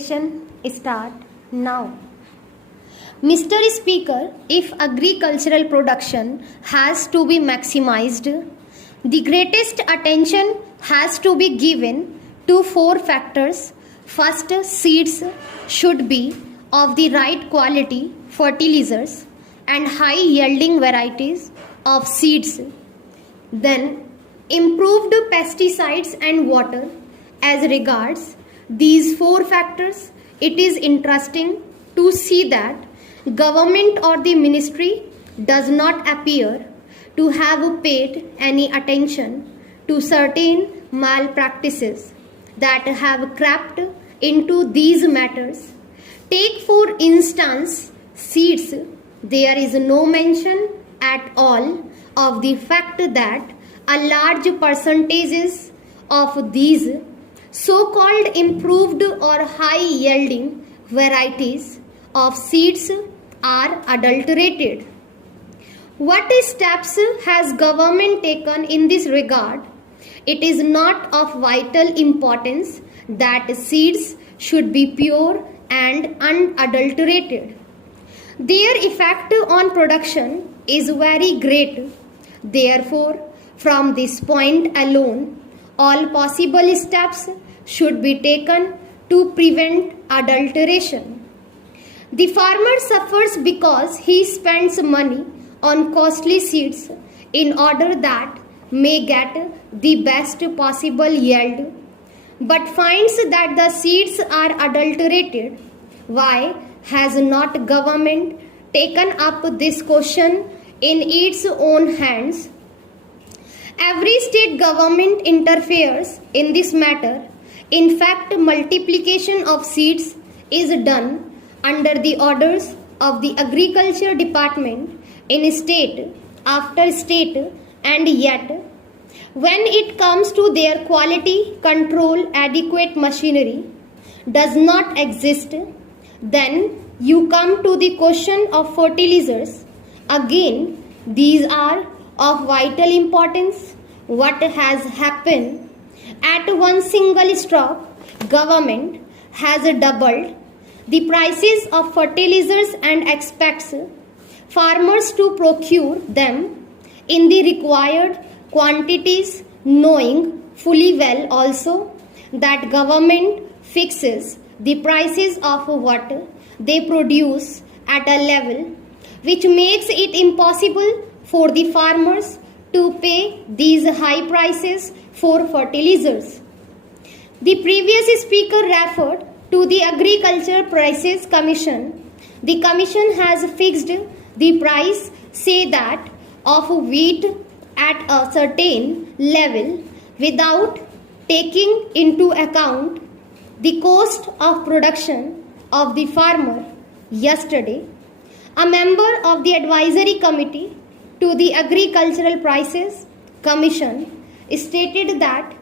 Start now. Mr. Speaker, if agricultural production has to be maximized, the greatest attention has to be given to four factors. First, seeds should be of the right quality fertilizers and high yielding varieties of seeds. Then, improved pesticides and water. As regards these four factors, it is interesting to see that government or the ministry does not appear to have paid any attention to certain malpractices that have crept into these matters. Take for instance seeds. There is no mention at all of the fact that a large percentages of these so-called improved or high-yielding varieties of seeds are adulterated. What steps has government taken in this regard? It is not of vital importance that seeds should be pure and unadulterated. Their effect on production is very great. Therefore, from this point alone, all possible steps should be taken to prevent adulteration. The farmer suffers because he spends money on costly seeds in order that may get the best possible yield, but finds that the seeds are adulterated. Why has not government taken up this question in its own hands? Every state government interferes in this matter. In fact, multiplication of seeds is done under the orders of the Agriculture Department in state after state, and yet when it comes to their quality control, adequate machinery does not exist. Then you come to the question of fertilizers. Again, these are of vital importance. What has happened? At one single stroke, government has doubled the prices of fertilizers and expects farmers to procure them in the required quantities, knowing fully well also that government fixes the prices of what they produce at a level which makes it impossible for the farmers to pay these high prices for fertilizers. The previous speaker referred to the Agriculture Prices Commission. The commission has fixed the price, say that, of wheat at a certain level without taking into account the cost of production of the farmer. Yesterday, a member of the advisory committee to the Agricultural Prices Commission stated that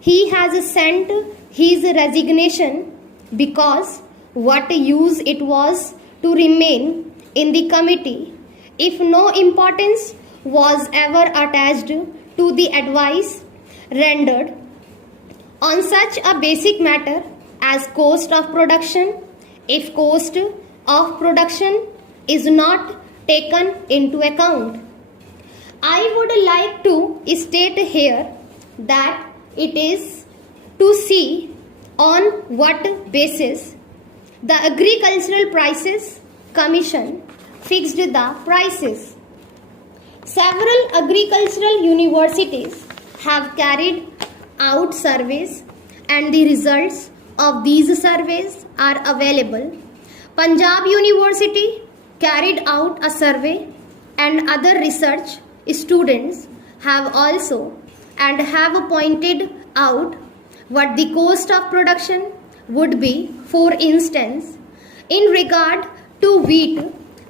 he has sent his resignation because what use it was to remain in the committee if no importance was ever attached to the advice rendered on such a basic matter as cost of production. If cost of production is not taken into account, I would like to state here that it is to see on what basis the Agricultural Prices Commission fixed the prices. Several agricultural universities have carried out surveys and the results of these surveys are available. Punjab University carried out a survey and other research students have also and have pointed out what the cost of production would be. For instance, in regard to wheat,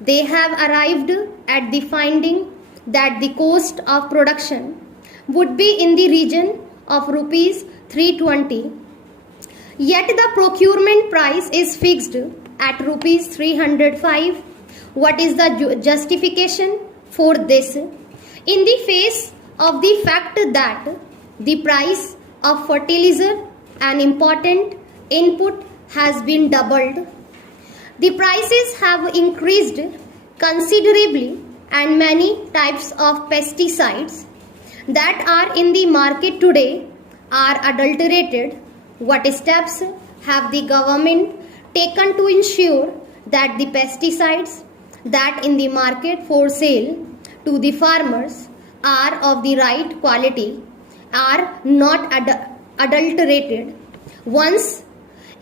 they have arrived at the finding that the cost of production would be in the region of rupees 320, yet the procurement price is fixed at rupees 305. What is the justification for this? In the face of the fact that the price of fertilizer, an important input, has been doubled. The prices have increased considerably, and many types of pesticides that are in the market today are adulterated. What steps have the government taken to ensure that the pesticides that in the market for sale to the farmers are of the right quality, are not adulterated? Once,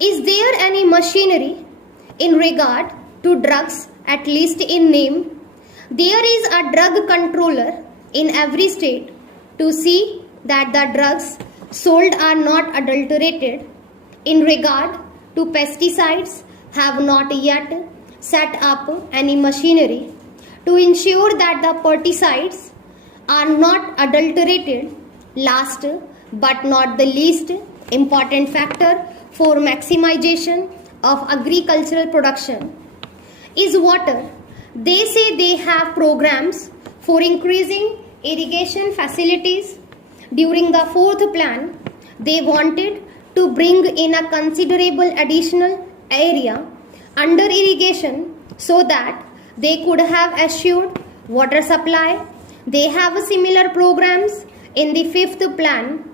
is there any machinery in regard to drugs, at least in name? There is a drug controller in every state to see that the drugs sold are not adulterated. In regard to pesticides, have not yet set up any machinery to ensure that the pesticides are not adulterated. Last but not the least important factor for maximization of agricultural production is water. They say they have programs for increasing irrigation facilities. During the fourth plan, they wanted to bring in a considerable additional area under irrigation so that they could have assured water supply. They have similar programs in the fifth plan.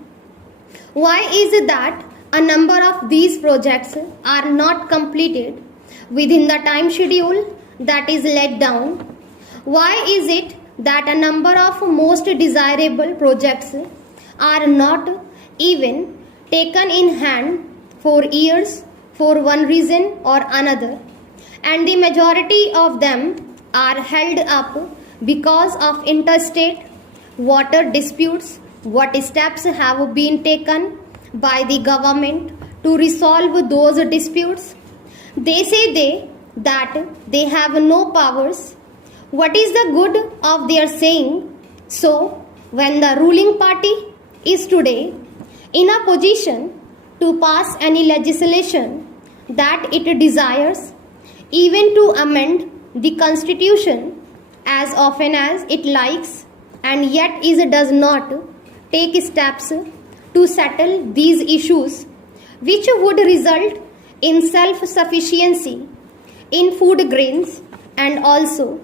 Why is it that a number of these projects are not completed within the time schedule that is laid down? Why is it that a number of most desirable projects are not even taken in hand for years for one reason or another, and the majority of them are held up because of interstate water disputes? What steps have been taken by the government to resolve those disputes? They say that they have no powers. What is the good of their saying so when the ruling party is today in a position to pass any legislation that it desires, even to amend the constitution as often as it likes, and yet does not take steps to settle these issues, which would result in self-sufficiency in food grains and also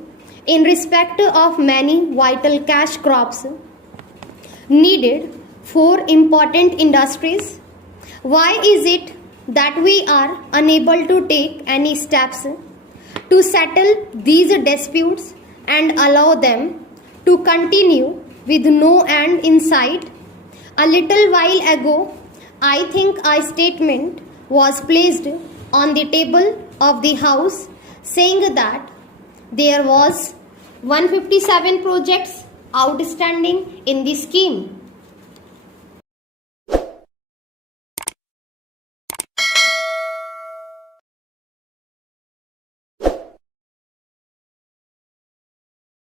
in respect of many vital cash crops needed for important industries? Why is it that we are unable to take any steps to settle these disputes and allow them to continue with no end in sight? A little while ago, I think a statement was placed on the table of the House saying that there was 157 projects outstanding in the scheme.